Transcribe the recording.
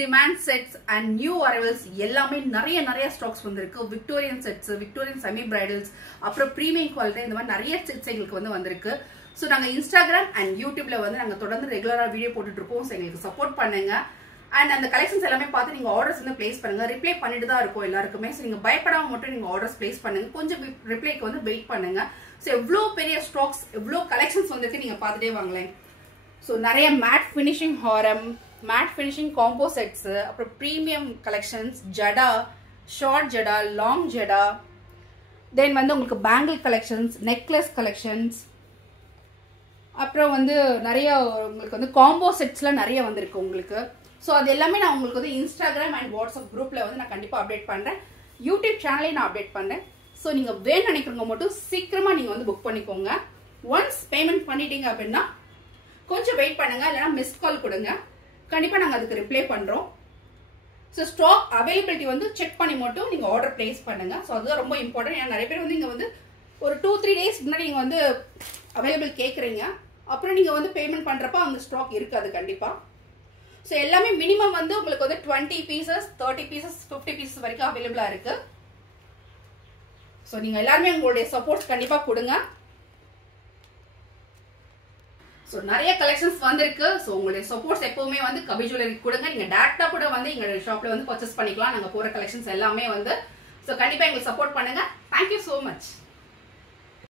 demand sets and new arrivals எல்லாமே நிறைய stocks வந்திருக்கு. Victorian sets, Victorian semi bridals, அப்புறம் பிரீமியம் குவாலிட்டி இந்த மாதிரி நிறைய செட்ஸ் எங்களுக்கு வந்திருக்கு. ஸோ நாங்கள் இன்ஸ்டாகிராம் அண்ட் யூடியூப்ல நாங்கள் தொடர்ந்து ரெகுலராக வீடியோ போட்டுட்டு இருக்கோம். ஸோ எங்களுக்கு சப்போர்ட் பண்ணுங்க. அண்ட் அந்த கலெக்ஷன்ஸ் எல்லாமே பார்த்து நீங்க ஆர்டர்ஸ் பிளேஸ் பண்ணுங்க. ரிப்ளை பண்ணிட்டு தான் இருக்கும் எல்லாருக்குமே. ஸோ நீங்க பயப்படாம மட்டும் நீங்க ஆர்டர்ஸ் பிளேஸ் பண்ணுங்க. கொஞ்சம் ரிப்ளைக்கு வெயிட் பண்ணுங்க. ஸோ எவ்வளோ பெரிய ஸ்டாக்ஸ், எவ்வளோ கலெக்ஷன்ஸ் வந்திருக்கு நீங்க பார்த்துட்டே வாங்களேன். ஸோ நிறைய மேட் ஃபினிஷிங் ஹாரம், மேட் ஃபினிஷிங் காம்போ செட்ஸ், அப்புறம் ப்ரீமியம் கலெக்ஷன்ஸ், ஜடா, ஷார்ட் ஜடா, லாங் ஜடா, தென் உங்களுக்கு பேங்கிள் கலெக்ஷன்ஸ், நெக்லஸ் கலெக்ஷன்ஸ், அப்புறம் நிறைய உங்களுக்கு காம்போ செட்ஸ்ல நிறைய வந்திருக்கு உங்களுக்கு. ஸோ அது எல்லாமே நான் உங்களுக்கு இன்ஸ்டாகிராம் அண்ட் வாட்ஸ்அப் குரூப்ல நான் கண்டிப்பா அப்டேட் பண்றேன். யூடியூப் சேனலையும் நான் அப்டேட் பண்றேன். ஸோ நீங்க வேணும்னு நினைக்கிறவங்க மட்டும் சீக்கிரமா நீங்க புக் பண்ணிக்கோங்க. ஒன்ஸ் பேமெண்ட் பண்ணிட்டீங்க அப்படின்னா கொஞ்சம் வெயிட் பண்ணுங்க, இல்லைன்னா மிஸ்ட் கால் கொடுங்க. கண்டிப்பா நாங்க அதுக்கு ரிப்ளை பண்றோம். ஸோ ஸ்டாக் அவைலபிலிட்டி செக் பண்ணி மட்டும் நீங்க ஆர்டர் பிளேஸ் பண்ணுங்க. ஸோ அதுதான் ரொம்ப இம்பார்ட்டன்ட். ஏன்னா நிறைய பேர் இங்க ஒரு 2-3 டேஸ் முன்னாடி நீங்க அவைலபிள் கேட்குறீங்க. அப்புறம் நீங்க பேமெண்ட் பண்றப்ப அந்த ஸ்டாக் இருக்காது கண்டிப்பா. ஸோ எல்லாமே மினிமம் உங்களுக்கு 20 பீசஸ், 30 பீசஸ், 50 பீசஸ் வரைக்கும் அவைலபிளா இருக்கு. ஸோ நீங்க எல்லாருமே உங்களுடைய சப்போர்ட் கண்டிப்பா கொடுங்க. ஸோ நிறைய கலெக்ஷன்ஸ் வந்திருக்கு. ஸோ உங்களுடைய சப்போர்ட்ஸ் எப்பவுமே கவி ஜுவல்லரி கொடுங்க. நீங்க டேரக்டா கூட எங்களுடைய ஷாப்ல பர்ச்சேஸ் பண்ணிக்கலாம். நாங்க போற கலெக்ஷன்ஸ் எல்லாமே ஸோ கண்டிப்பா எங்களுக்கு சப்போர்ட் பண்ணுங்க. Thank you so much.